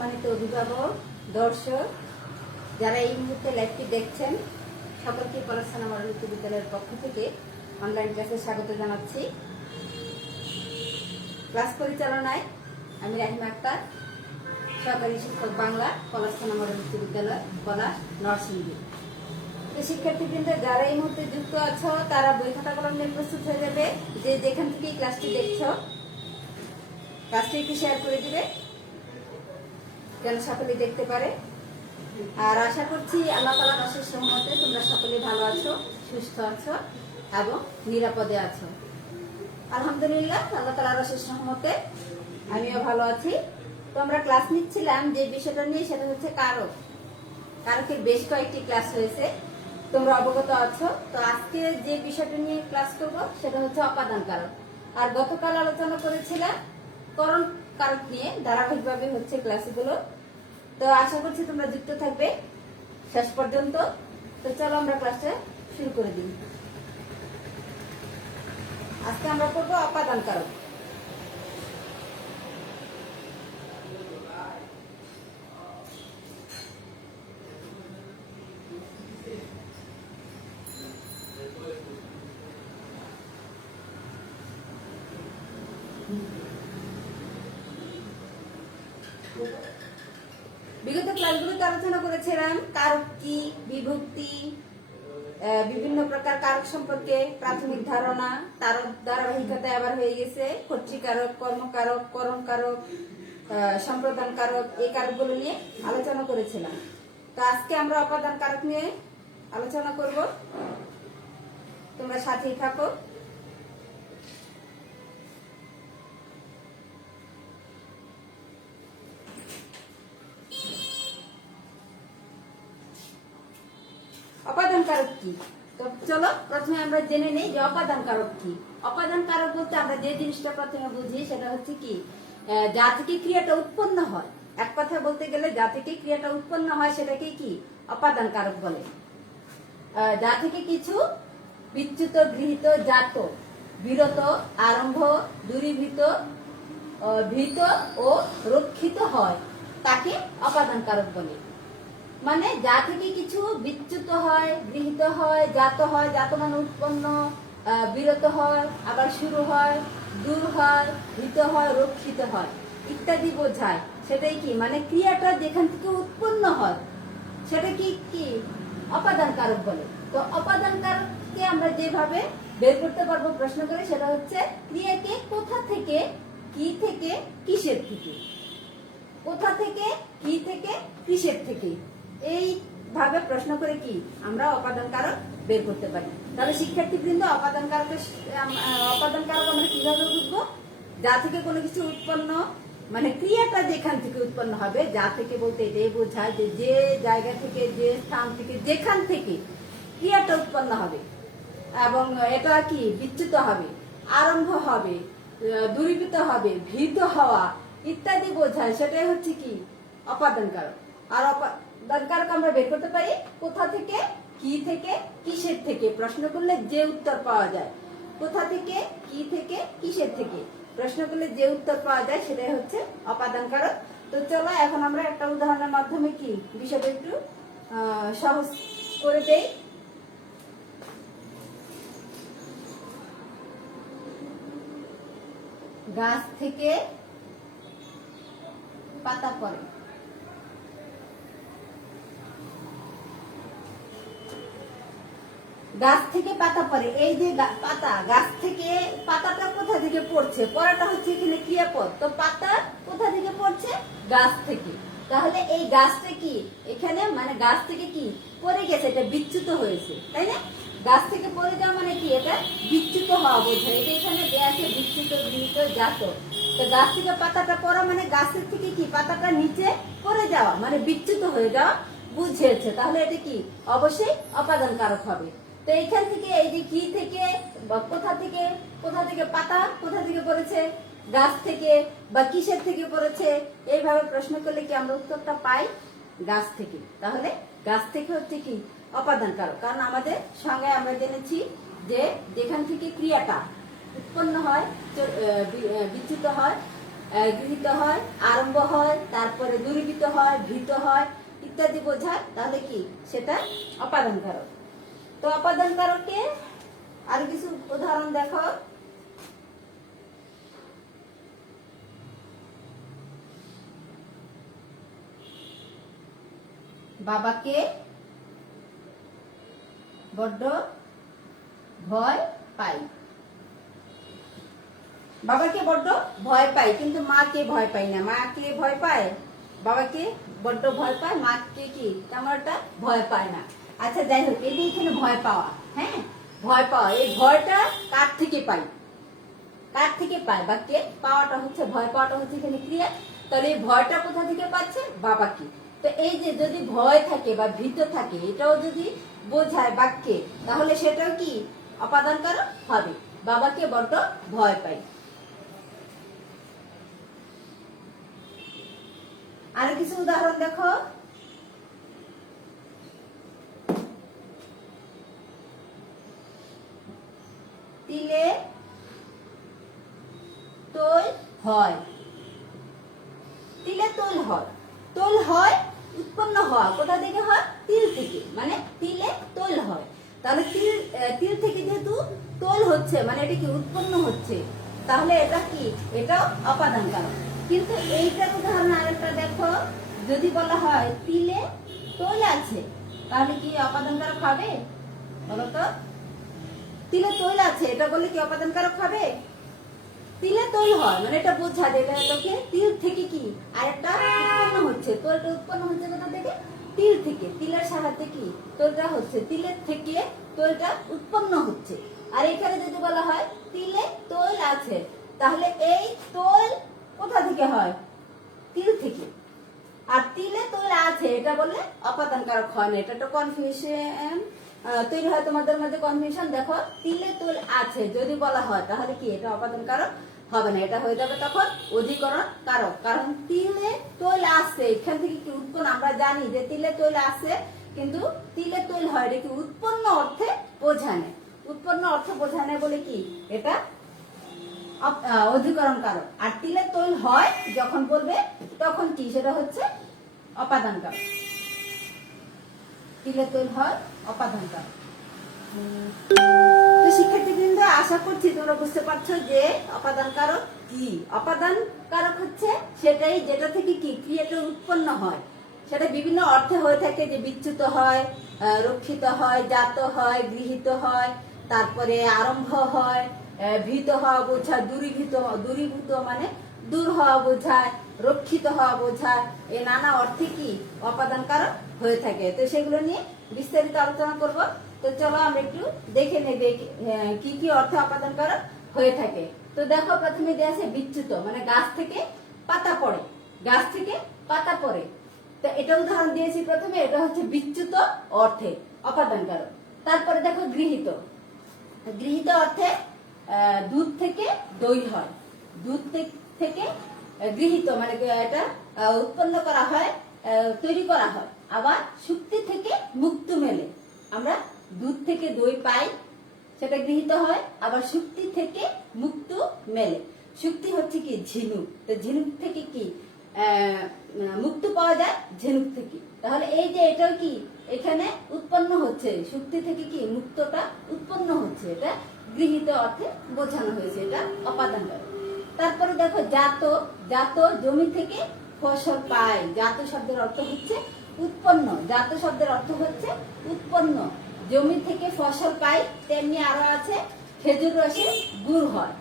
সম্মানিত অভিভাবক, দর্শক, যারা এই মুহূর্তে লাইভটি দেখছেন, সকলকে পলাশথানা মডেল উচ্চ বিদ্যালয়ের পক্ষ থেকে অনলাইন ক্লাসে স্বাগত জানাচ্ছি। ক্লাস পরিচালনায় আমি রাহিমা আক্তার, সহকারী শিক্ষক বাংলা, পলাশথানা মডেল উচ্চ বিদ্যালয়, পলাশ, নরসিংদী। শিক্ষার্থীবৃন্দ, যারা এই মুহূর্তে যুক্ত আছো তারা বই খাতা কলম নিয়ে প্রস্তুত হয়ে যাবে। যে যেখান থেকে ক্লাসটি দেখছো, ক্লাসটি একটু শেয়ার করে দিবে যেন সকলে দেখতে পারে। আর আশা করছি আল্লাহ তাআলার অশেষ রহমতে তোমরা সকলে ভালো আছো, সুস্থ আছো এবং নিরাপদে আছো। আলহামদুলিল্লাহ, আল্লাহ তাআলার অশেষ রহমতে আমিও ভালো আছি। তো আমরা ক্লাস নিচ্ছিলাম যে বিষয়টা নিয়ে, সেটা হচ্ছে কারক। কারকের বেশ কয়েকটি ক্লাস হয়েছে, তোমরা অবগত আছো। তো আজকে যে বিষয়টা নিয়ে ক্লাস করব সেটা হচ্ছে অপাদান কারক। আর গতকাল আলোচনা করেছিলাম করণ কারক নিয়ে, ধারাবাহিকভাবে হচ্ছে ক্লাসগুলো। তো আশা করছি তোমরা যুক্ত থাকবে শেষ পর্যন্ত। তো চলো আমরা ক্লাসটা শুরু করে দিই। আজকে আমরা করবো অপাদান কারক। বিগত ক্লাসগুলোতে আলোচনা করেছিলাম কারক কি, বিভক্তি, বিভিন্ন প্রকার কারক সম্পর্কে প্রাথমিক ধারণা, তার ধারাবাহিকতায় আবার হয়ে গেছে কর্তৃকারক, কর্মকারক, করণ কারক, সম্প্রদান কারক, এই কারকগুলো নিয়ে আলোচনা করেছিলাম। তো আজকে আমরা অপাদান কারক নিয়ে আলোচনা করব, তোমরা সাথেই থাকো। অপাদান কারক কি? তো চলো প্রথমে আমরা জেনে নেই যে অপাদান কারক কি। অপাদান কারক বলতে আমরা যে জিনিসটা প্রথমে বুঝি সেটা হচ্ছে কি, যা থেকে ক্রিয়াটা উৎপন্ন হয়। এক কথা বলতে গেলে যা থেকে ক্রিয়াটা উৎপন্ন হয় সেটাকে কি অপাদান কারক বলে। যা থেকে কিছু বিচ্যুত, গৃহীত, জাত, বিরত, আরম্ভ, দূরীভূত, ভীত ও রক্ষিত হয় তাকে অপাদান কারক বলে। মানে যা থেকে কিছু বিচ্যুত হয়, গৃহীত হয়, জাত মানে উৎপন্ন, বিরত হয়, আবার শুরু হয়, দূর হয়, ভীত হয়, রক্ষিত হয় ইত্যাদি বোঝায়। সেটাই কি মানে ক্রিয়াটা যেখান থেকে উৎপন্ন হয় সেটা কি কি অপাদান কারক বলে। তো অপাদান কারককে আমরা যেভাবে বের করতে পারবো প্রশ্ন করে, সেটা হচ্ছে ক্রিয়াকে কোথা থেকে, কি থেকে, কিসের থেকে, কোথা থেকে, কি থেকে, কিসের থেকে, এইভাবে প্রশ্ন করে কি আমরা অপাদান কারক বের করতে পারি। তাহলে শিক্ষার্থীবৃন্দ, অপাদান কারক আমরা কিভাবে বুঝবো? যা থেকে কোনো কিছু উৎপন্ন, মানে ক্রিয়াটা যেখান থেকে উৎপন্ন হবে, যা থেকে বলতে এটাই বোঝায় যে যে জায়গা থেকে, যে স্থান থেকে, যেখান থেকে ক্রিয়াটা উৎপন্ন হবে এবং এটা কি বিচ্যুত হবে, আরম্ভ হবে, দূরীভূত হবে, ভীত হওয়া ইত্যাদি বোঝায়, সেটাই হচ্ছে কি অপাদান কারক। আর অপাদান কারক আমরা বের করতে পারি কোথা থেকে, কি থেকে, কিসের থেকে। প্রশ্ন করলে যে উত্তর পাওয়া যায়, কোথা থেকে, কি থেকে, কিসের থেকে প্রশ্ন করলে যে উত্তর পাওয়া যায় সেটাই হচ্ছে অপাদান কারক। তো চলো এখন আমরা একটা উদাহরণের মাধ্যমে কি বিষয়টা একটু সহজ করে দেই। গাছ থেকে পাতা পড়ে। গাছ থেকে পাতা পড়ে, এই যে পাতা, গাছ থেকে পাতাটা কোথা থেকে পড়ছে? পড়াটা হচ্ছে এখানে ক্রিয়াপদ। তো পাতা কোথা থেকে পড়ছে? গাছ থেকে। তাহলে এই গাছটা কি এখানে মানে গাছ থেকে কি পড়ে গেছে, এটা বিচ্যুত হয়েছে, তাই না? গাছ থেকে পড়ে যাওয়া মানে কি এটা বিচ্যুত হওয়া বোঝায়। এটা এখানে দেয়া আছে বিচ্যুত, গৃহীত, জাত। তো গাছ থেকে পাতাটা পড়া মানে গাছের থেকে কি পাতাটা নিচে পড়ে যাওয়া, মানে বিচ্যুত হয়ে যাওয়া বুঝিয়েছে। তাহলে এটা কি অবশ্যই অপাদান কারক হবে। তো এইখান থেকে এই যে কি থেকে বা কোথা থেকে, কোথা থেকে পাতা কোথা থেকে পড়েছে, গাছ থেকে বা কিসের থেকে পড়েছে, এইভাবে প্রশ্ন করলে কি আমরা উত্তরটা পাই গাছ থেকে। তাহলে গাছ থেকে হচ্ছে কি অপাদান কারক। কারণ আমাদের সঙ্গে আমরা জেনেছি যে যেখান থেকে ক্রিয়াটা উৎপন্ন হয়, বিচ্যুত হয়, গৃহীত হয়, আরম্ভ হয়, তারপরে দূরীভূত হয়, ভীত হয় ইত্যাদি বোঝায়, তাহলে কি সেটা অপাদান কারক। তো অপাদান কারকে আর কিছু উদাহরণ দেখো। বাবাকে বড্ড ভয় পাই। বাবাকে বড্ড ভয় পাই, কিন্তু মাকে ভয় পাই না। মাকে ভয় পায়, বাবাকে বড্ড ভয় পায়, মাকে কি তেমন একটা ভয় পায় না। আচ্ছা যাই হোক, এই যে এখানে ভয় পাওয়া, হ্যাঁ ভয় পাওয়া, এই ভয়টা কার থেকে পাই? কার থেকে পায়? বাক্যে পাওয়াটা হচ্ছে, ভয় পাওয়াটা হচ্ছে এখানে ক্রিয়া। তাহলে এই ভয়টা কোথা থেকে পাচ্ছে? বাবাকে। তো এই যে যদি ভয় থাকে বা ভীত থাকে, এটাও যদি বোঝায় বাক্যে, তাহলে সেটাও কি অপাদান কারক হবে। বাবাকে বড্ড ভয় পাই। আর কিছু উদাহরণ দেখো। তিলে তোল হয়। তিলে তোল হয়, তোল হয় উৎপন্ন হওয়া কোথা থেকে হয়? তিল থেকে, মানে তিলে তোল হয়। তাহলে তিল থেকে যেহেতু তোল হচ্ছে, মানে এটা কি উৎপন্ন হচ্ছে, তাহলে এটা কি? এটা অপাদান কারক। কিন্তু এইটার উদাহরণ আরেকটা দেখো, যদি বলা হয় তিলে তোল আছে, তাহলে কি অপাদান কারক হবে? বলো তো, তিলে তোল আছে এটা বললে কি অপাদান কারক হবে? তিলে তোল হয় মানে এটা বোঝা যায় এটা লোকে তিল থেকে কি আরেকটা উৎপন্ন হচ্ছে। তোলটা উৎপন্ন হচ্ছে কোথা থেকে? তিল থেকে। তিলের সাহায্যে কি তোলটা হচ্ছে, তিলের থেকে তোলটা উৎপন্ন হচ্ছে। আর এখানে যদি বলা হয় তিলে তোল আছে, তাহলে এই তোল কোথা থেকে হয়? তিল থেকে। আর তিলে তোল আছে এটা বললে অপাদান কারক হয় না। এটা তো কনফিউশন তৈরি হয় তোমাদের মধ্যে, কনফিউশন। দেখো, তিলে তোল আছে যদি বলা হয়, তাহলে কি এটা অপাদান কারক হবে না, এটা হয়ে যাবে তখন অধিকরণ কারক। কারণ তিলে তোল আছে, এখান থেকে কি উৎপন্ন, আমরা জানি যে তিলে তোল আছে, কিন্তু তিলে তোল হয় এটা কি উৎপন্ন অর্থে বোঝায়। উৎপন্ন অর্থ বোঝায় বলে কি এটা অধিকরণ কারক। আর তিলে তোল হয় যখন বলবে, তখন কি সেটা হচ্ছে অপাদান কারক। তিলে তোল হয় অপাদান কারক। তো শিক্ষার্থীবৃন্দ, আশা করছি তোমরা বুঝতে পারছো যে অপাদান কারক কি। অপাদান কারক হচ্ছে সেটাই যেটা থেকে কি ক্রিয়াটা উৎপন্ন হয়। সেটা বিভিন্ন অর্থে হয়ে থাকে, যে বিচ্যুত হয়, রক্ষিত হয়, জাত হয়, গৃহীত হয়, তারপরে আরম্ভ হয়, ভীত হওয়া বোঝায়, দূরীভূত মানে দূর হওয়া বোঝায়, রক্ষিত হওয়া বোঝায়। এই নানা অর্থে কি অপাদান কারক হয়ে থাকে। তো সেগুলো নিয়ে বিস্তারিত আলোচনা করব। তো চলো আমরা একটু দেখে নেবে কি কি অর্থে অপাদান কারক হয়ে থাকে। তো দেখো, প্রথমে দেয়া আছে বিচ্যুত, মানে গাছ থেকে পাতা পড়ে, গাছ থেকে পাতা পড়ে। তো এটা উদাহরণ দিয়েছি প্রথমে, এটা হচ্ছে বিচ্যুত অর্থে অপাদান কারক। তারপরে দেখো গৃহীত, গৃহীত অর্থে দুধ থেকে দই হয়। দুধ থেকে গৃহীত মানে এটা উৎপন্ন করা হয়, তৈরি করা হয়। আবার শুক্তি থেকে মুক্ত মেলে, আমরা দুধ থেকে দই পাই, সেটা গৃহীত হয়। আবার শুক্তি থেকে মুক্ত মেলে, শুক্তি হচ্ছে কি ঝিনুক, তো ঝিনুক থেকে কি মুক্ত পাওয়া যায় ঝিনুক থেকে। তাহলে এই যে এটাও কি এখানে উৎপন্ন হচ্ছে, শুক্তি থেকে কি মুক্তটা উৎপন্ন হচ্ছে, এটা গৃহীত অর্থে বোঝানো হয়েছে, এটা অপাদান কারক। তারপরে দেখো জাত, জাত জমি থেকে ফসল পায়। জাত শব্দের অর্থ হচ্ছে উৎপন্ন, জাত শব্দের অর্থ হচ্ছে উৎপন্ন। জমি থেকে ফসল পাই, তেমনি আরো আছে খেজুর রসে গুড় হয়।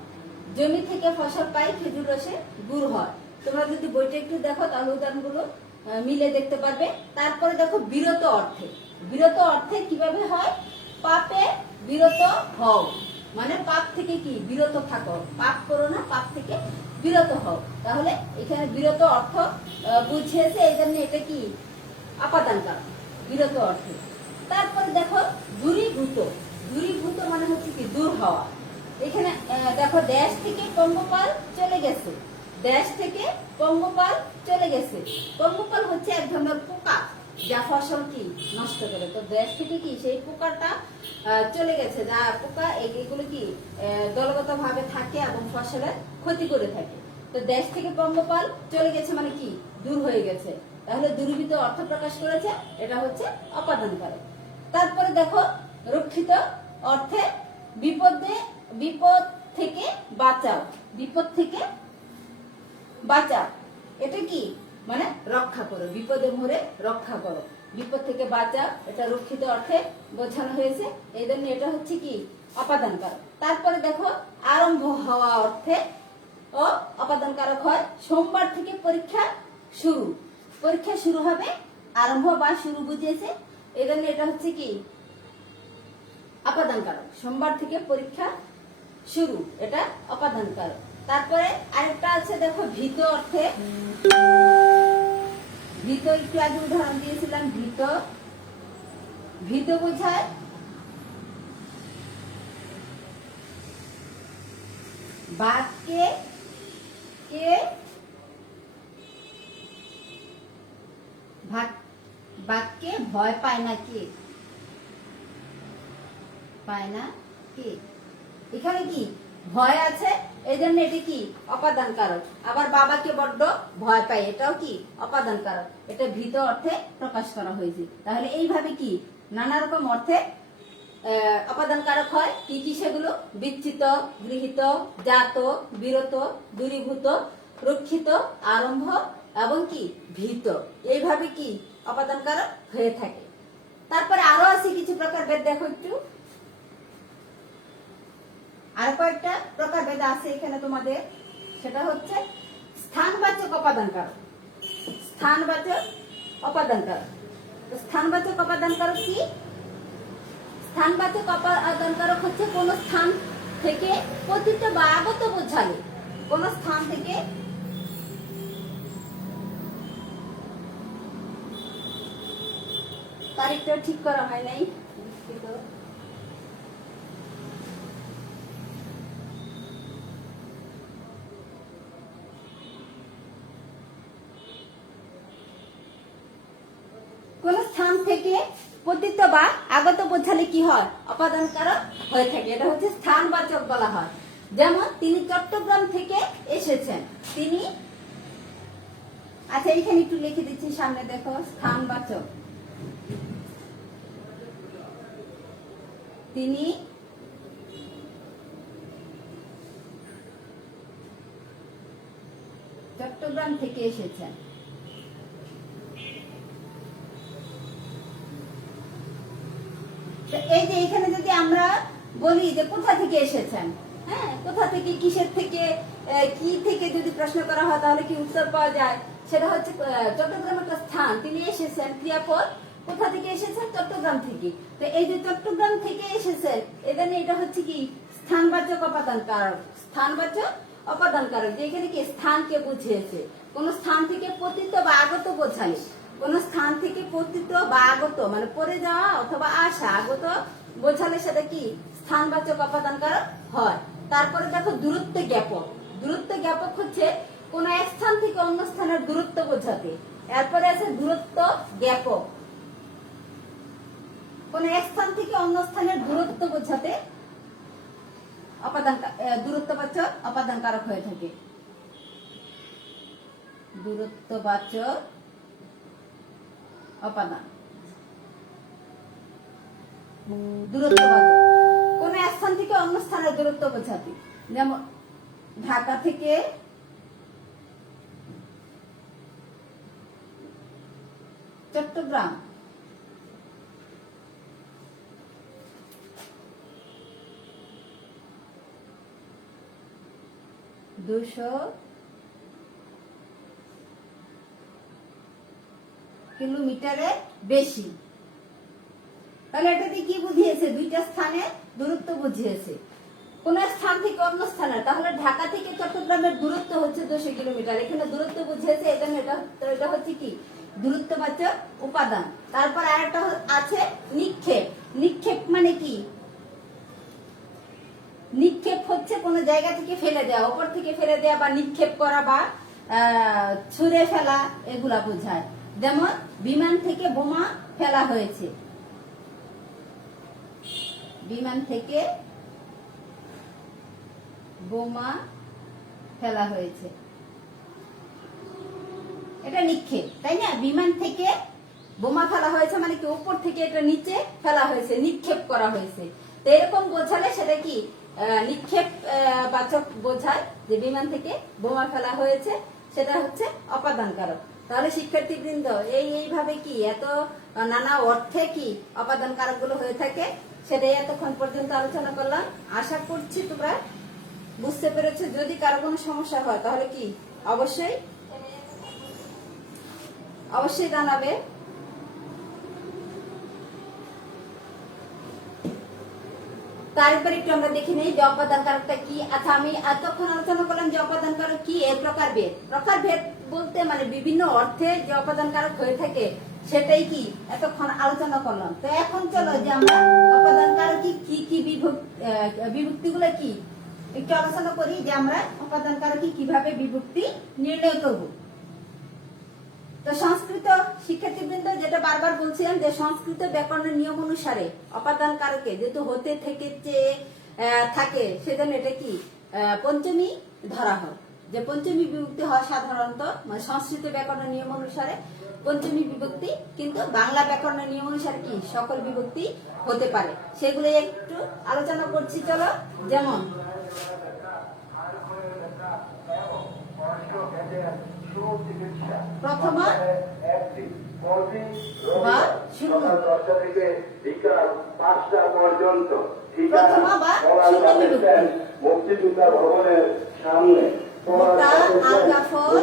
জমি থেকে ফসল পাই, খেজুর রসে গুড় হয়। তোমরা যদি বইটা একটু দেখো তাহলে উদাহরণগুলো মিলে দেখতে পারবে। তারপরে দেখো বিরত অর্থে, বিরত অর্থে কিভাবে হয়? পাপে বিরত হও, মানে পাপ থেকে কি বিরত থাকো, পাপ করো না, পাপ থেকে বিরত হও। তাহলে এখানে বিরত অর্থ বুঝিয়েছে, এই জন্য এটা কি অপাদান কারক, বিরত অর্থে। তারপরে দেখো দূরীভূত, দূরীভূত মানে হচ্ছে কি দূর হওয়া। এখানে দেখো দেশ থেকে পঙ্গপাল চলে গেছে, দেশ থেকে পঙ্গপাল চলে গেছে। পঙ্গপাল হচ্ছে এক ধরনের পোকা, যা ফসল কি নষ্ট করে। তো দেশ থেকে কি সেই পোকাটা চলে গেছে, যা পোকা এগুলো কি দলগত ভাবে থাকে এবং ফসলের ক্ষতি করে থাকে। তো দেশ থেকে পঙ্গপাল চলে গেছে মানে কি, দূর হয়ে গেছে, তাহলে দূরীভূত অর্থ প্রকাশ করেছে, এটা হচ্ছে অপাদানকারক। তারপরে দেখো রক্ষিত অর্থে বিপদ থেকে বাঁচাও, বিপদ থেকে বাঁচাও, এটা কি মানে রক্ষা করো, বিপদে মোরে রক্ষা করো, বিপদ থেকে বাঁচাও, এটা রক্ষিত অর্থে বোঝানো হয়েছে, এই জন্য এটা হচ্ছে কি অপাদানকারক। তারপরে দেখো আরম্ভ হওয়া অর্থে ও অপাদানকারক হয় সোমবার থেকে পরীক্ষা শুরু, পরীক্ষা শুরু হবে, আরম্ভ বা শুরু বুঝিয়েছে, এই জন্য এটা হচ্ছে কি অপাদানকারক। সোমবার থেকে পরীক্ষা শুরু, এটা অপাদানকারক। তারপরে আরেকটা আছে দেখো ভীত অর্থে, ভীত একটু আগে উদাহরণ দিয়েছিলাম, ভীত, ভীত বোঝায় বাঘকে বাঘকে ভয় পায় না কে, পায় না কে, এখানে কি ভয় আছে, এই জন্য এটি কি অপাদানকারক। আবার বাবাকে বড্ড ভয় পায়, এটাও কি অপাদানকারক, এটা ভীত অর্থে প্রকাশ করা হয়েছে। তাহলে এইভাবে কি নানা রকম অর্থে অপাদানকারক হয়, কি কি সেগুলো বিচ্ছিত, গৃহীত, জাত, বিরত, দূরীভূত, রক্ষিত, আরম্ভ এবং কি ভীত, এইভাবে কি অপাদানকারক হয়ে থাকে। তারপরে আরো আছে কিছু প্রকারভেদ, দেখো একটু আর কয়েকটা প্রকারভেদ আছে এখানে তোমাদের, সেটা হচ্ছে স্থানবাচক অপাদানকারক, স্থানবাচক অপাদানকারক। স্থানবাচক অপাদানকারক কি, স্থানবাচক অপাদানকারক হচ্ছে কোন স্থান থেকে পতিত বা আগত বোঝালে, কোন স্থান থেকে তারিখটা ঠিক করা হয় নাই, কোন স্থান থেকে পতিত বা আগত বোঝালে কি হয় অপাদানকারক হয়ে থাকে, এটা হচ্ছে স্থানবাচক বলা হয়। যেমন তিনি চট্টগ্রাম থেকে এসেছেন, তিনি, আচ্ছা এইখানে একটু লিখে দিচ্ছি সামনে, দেখো স্থানবাচক, তিনি চট্টগ্রাম থেকে এসেছেন, এই যে এখানে যদি আমরা বলি যে কোথা থেকে এসেছেন, হ্যাঁ কোথা থেকে, কিসের থেকে, কি থেকে যদি প্রশ্ন করা হয় তাহলে কি উত্তর পাওয়া যায়, সেটা হচ্ছে চট্টগ্রাম একটা স্থান, তিনি এসেছেন ক্রিয়াপদ, কোথা থেকে এসেছেন চট্টগ্রাম থেকে, তো এই যে চট্টগ্রাম থেকে এসেছেন, এখানে এটা হচ্ছে কি স্থানবাচক অপাদানকারক, স্থানবাচক অপাদানকারক, যে এখানে কি স্থানকে বুঝিয়েছে, কোন স্থান থেকে পতিত বা আগত বোঝালে, কোন স্থান থেকে পতিত বা আগত মানে পড়ে যাওয়া অথবা আসা, আগত বোঝালে সেটা কি স্থানবাচক অপাদানকারক হয়। তারপরে দেখো দূরত্ব জ্ঞাপক, দূরত্ব জ্ঞাপক হচ্ছে কোন এক স্থান থেকে অন্য স্থানের দূরত্ব বোঝাতে। এরপরে আছে দূরত্ব জ্ঞাপক, কোন এক স্থান থেকে অন্য স্থানের দূরত্ব বোঝাতে দূরত্ববাচক অপাদানকারক হয়ে থাকে। দূরত্ববাচক অপাদান, দূরত্ববাচক কোন এক স্থান থেকে অন্য স্থানের দূরত্ব বোঝাতে, যেমন ঢাকা থেকে চট্টগ্রাম, 200 কিলোমিটারের বেশি, তাহলে এটা দিয়ে কি বুঝিয়েছে, দুইটা স্থানে দূরত্ব বুঝিয়েছে, কোন স্থান থেকে অন্য স্থানে, তাহলে ঢাকা থেকে চট্টগ্রামের দূরত্ব হচ্ছে 200 কিলোমিটার, এখানে দূরত্ব বুঝিয়েছে, এজন্য এটা হচ্ছে কি দূরত্ববাচক উপাদান। তারপর আরেকটা আছে নিক্ষেপ, নিক্ষেপ মানে কি, নিক্ষেপ হচ্ছে কোন জায়গা থেকে ফেলে দেওয়া, উপর থেকে ফেলে দেওয়া বা নিক্ষেপ করা বা ছুঁড়ে ফেলা, এগুলা বোঝায়। যেমন বিমান থেকে বোমা ফেলা হয়েছে, বিমান থেকে বোমা ফেলা হয়েছে, এটা নিক্ষেপ, তাই না? বিমান থেকে বোমা ফেলা হয়েছে মানে কি উপর থেকে এটা নিচে ফেলা হয়েছে, নিক্ষেপ করা হয়েছে। তো এরকম বোঝালে সেটা কি নিক্ষেপ বাচক বোঝায়, যে বিমান থেকে বোমা ফেলা হয়েছে, সেটা হচ্ছে অপাদান কারক। তাহলে শিক্ষার্থীবৃন্দ এইভাবে কি এত নানা অর্থে কি অপাদান কারক গুলো হয়ে থাকে, সেটাই এতক্ষণ পর্যন্ত আলোচনা করলাম। আশা করছি তোমরা বুঝতে পেরেছো। যদি কারো কোনো সমস্যা হয় তাহলে কি অবশ্যই জানাবে। তারপর একটু আমরা দেখে নেই যে অপাদান কারকটা কি। আচ্ছা, আমি এতক্ষণ আলোচনা করলাম যে অপাদান কারক কি, এর প্রকারভেদ। প্রকারভেদ বলতে মানে বিভিন্ন অর্থে যে অপাদান কারক হয়ে থাকে সেটাই কি এতক্ষণ আলোচনা করলাম। তো এখন চলো যে আমরা অপাদান কারক কি কি বিভক্তি গুলো কি একটু আলোচনা করি, যে আমরা অপাদান কারক কিভাবে বিভক্তি নির্ণয় করব। তো সংস্কৃত শিক্ষার্থীবৃন্দ, যেটা বারবার বলছিলাম যে সংস্কৃত ব্যাকরণের নিয়ম অনুসারে অপাদান কারকে যেহেতু হতে থেকে চেয়ে থাকে, সেজন্য এটা কি পঞ্চমী ধরা হয়। যে পঞ্চমী বিভক্তি হয় সাধারণত মানে সংস্কৃত ব্যাকরণের নিয়ম অনুসারে পঞ্চমী বিভক্তি, কিন্তু বাংলা ব্যাকরণের নিয়ম অনুসারে কি সকল বিভক্তি হতে পারে। সেগুলো একটু আলোচনা করছি চলো। যেমন প্রথমা বা শূন্য, প্রথমা বা শূন্য বিভক্তি। মুক্তিযোদ্ধা ভবনের সামনে মোটা আলগা ফল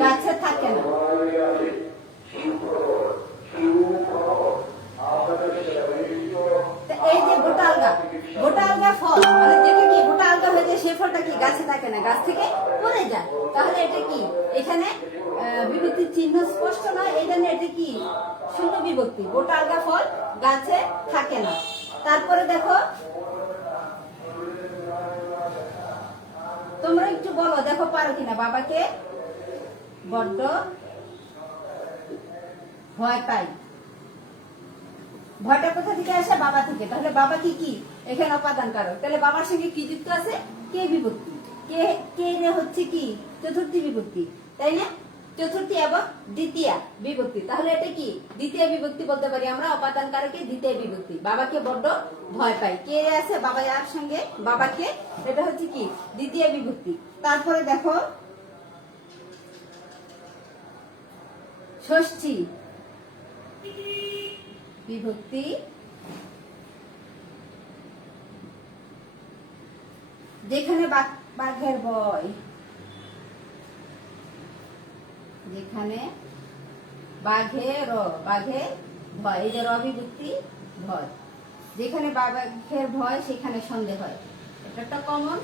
গাছে থাকে না। এই যে গোটা আলগা ফল মানে যেটা কি গোটা আলগা হয়ে যায়, সেই ফলটা কি গাছে থাকে না, গাছ থেকে পড়ে যায়। তাহলে এটা কি এখানে বিভক্তির চিহ্ন স্পষ্ট নয়, এই জন্য এটা কি শূন্য বিভক্তি। গোটা আলগা ফল গাছে থাকে না। তারপরে দেখো, তোমরা একটু বলো, দেখো পারো কিনা। বাবাকে বড্ড ভয় পাই। ভয়টা কোথা থেকে আসে? বাবা থেকে। তাহলে বাবা কি এখানে অপাদান কারক। তাহলে বাবার সঙ্গে কি যুক্ত আছে? কে বিভক্তি। কে হচ্ছে কি চতুর্থী বিভক্তি, তাই না? চতুর্থী এবং দ্বিতীয় বিভক্তি। তাহলে এটা কি দ্বিতীয় বিভক্তি বলতে পারি আমরা, অপাদান কারকে দ্বিতীয় বিভক্তি। বাবাকে বড্ড ভয় পাই, কে আছে? বাবা আর সঙ্গে বাবাকে, এটা হচ্ছে কি দ্বিতীয় বিভক্তি। তারপরে দেখো ষষ্ঠী বিভক্তি, যেখানে বাঘের ভয়, যেখানে বাঘের ভয়, এই যে র বিভক্তি ভয়, যেখানে বাঘের ভয় সেখানে সন্দেহ হয়। এটা একটা কমন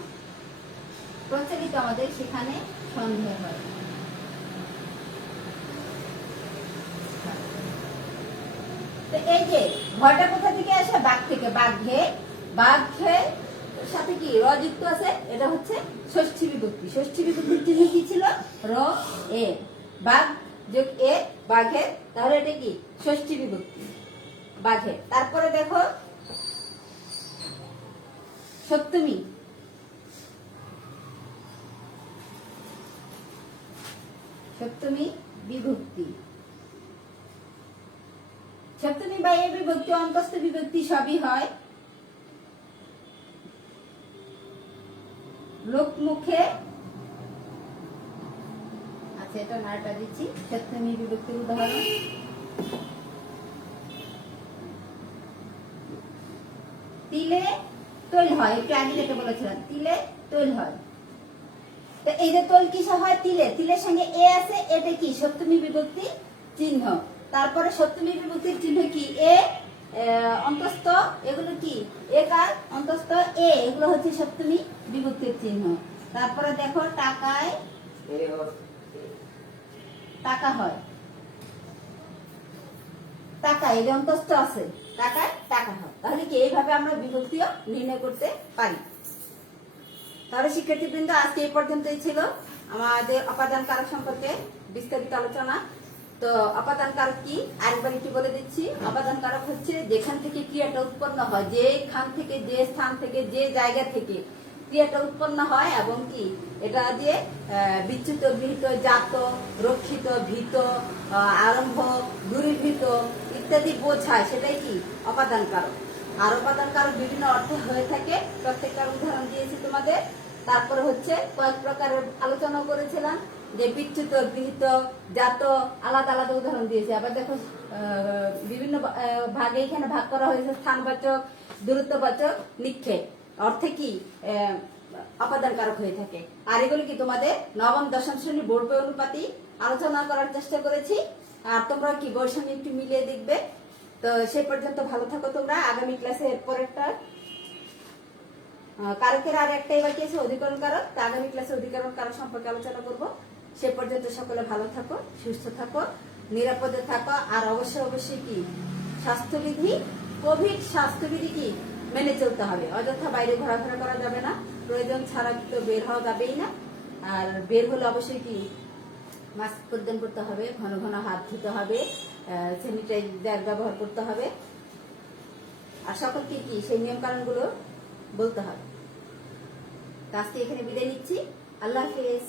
প্রচলিত আমাদের, সেখানে সন্দেহ হয়। তো এই যে ভয়টা কোথা থেকে আসে? বাঘ থেকে। বাঘের সাথে কি র যুক্ত আছে, এটা হচ্ছে ষষ্ঠী বিভক্তি। ষষ্ঠী বিভক্তির চিহ্ন কি ছিল? র এ, বাঘ যোগ এ বাঘের, তাহলে এটা কি ষষ্ঠী বিভক্তি বাঘের। তারপরে দেখো সপ্তমী বিভক্তি। সপ্তমী বা এ বিভক্তি অন্তস্থ বিভক্তি সবই হয়। লোকমুখে, আচ্ছা এটা নাটা দিচ্ছি। সপ্তমী বিভক্তির উদাহরণ, তিলে তৈল হয়। একটু আগে যেটা বলেছিলাম, তিলে তৈল হয়। তো এই যে তৈল কিসে হয়? তিলের সঙ্গে এ আছে, এটা কি সপ্তমী বিভক্তি চিহ্ন। তারপরে সপ্তমী বিভক্তির চিহ্ন কি? এ অন্তস্থ, এগুলো কি একার অন্তস্থ এ, এগুলো হচ্ছে সপ্তমী বিভক্তির চিহ্ন। তারপরে দেখো টাকায় টাকা হয়, টাকা এই যে অন্তস্থ আছে, টাকায় টাকা হয়। তাহলে কি এইভাবে আমরা বিভক্তিও নির্ণয় করতে পারি। তাহলে শিক্ষার্থীবৃন্দ, আজকে এই পর্যন্তই ছিল আমাদের অপাদান কারক সম্পর্কে বিস্তারিত আলোচনা। তো অপাদান কারক কি আরেকবার একটু বলে দিচ্ছি। অপাদান কারক হচ্ছে যেখান থেকে ক্রিয়াটা উৎপন্ন হয়, যেখান থেকে, যে স্থান থেকে, যে জায়গা থেকে ক্রিয়াটা উৎপন্ন হয় এবং কি এটা দিয়ে বিচ্যুত, গৃহীত, জাত, রক্ষিত, ভীত, আরম্ভ, দূরীভূত ইত্যাদি বোঝায়, সেটাই কি অপাদান কারক। আর অপাদান কারক বিভিন্ন অর্থে হয়ে থাকে, প্রত্যেকটার উদাহরণ দিয়েছি তোমাদের। তারপরে হচ্ছে কয়েক প্রকারের আলোচনা করেছিলাম, যে বিচ্যুত, গৃহীত, জাত আলাদা আলাদা উদাহরণ দিয়েছি। আবার দেখো বিভিন্ন ভাগে এখানে ভাগ করা হয়েছে, স্থানবাচক, দূরত্ববাচক, নিক্ষেপ অর্থে কি অপাদান কারক হয়ে থাকে। আর এগুলি কি তোমাদের নবম দশম শ্রেণী বোর্ড বই অনুপাতি আলোচনা করার চেষ্টা করেছি। আর তোমরা কি বইয়ের সঙ্গে একটু মিলিয়ে দেখবে। তো সে পর্যন্ত ভালো থাকো তোমরা। আগামী ক্লাসে এরপরেরটা কারকের আর একটাই বাকি আছে, অধিকরণ কারক। তা আগামী ক্লাসে অধিকরণ কারক সম্পর্কে আলোচনা করব। সে পর্যন্ত সকলে ভালো থাকো, সুস্থ থাকো, নিরাপদে থাকো। আর অবশ্যই অবশ্যই কি স্বাস্থ্যবিধি, কোভিড স্বাস্থ্যবিধি কি মেনে চলতে হবে। অযথা বাইরে ঘোরাফেরা করা যাবে না, প্রয়োজন ছাড়া তো বের হওয়া যাবেই না। আর বের হলে অবশ্যই কি মাস্ক পরিধান করতে হবে, ঘন ঘন হাত ধুতে হবে, স্যানিটাইজার ব্যবহার করতে হবে। আর সকলকে কি সেই নিয়ম কানুনগুলো বলতে হবে। আজকে এখানে বিদায় নিচ্ছি। আল্লাহ হাফেজ।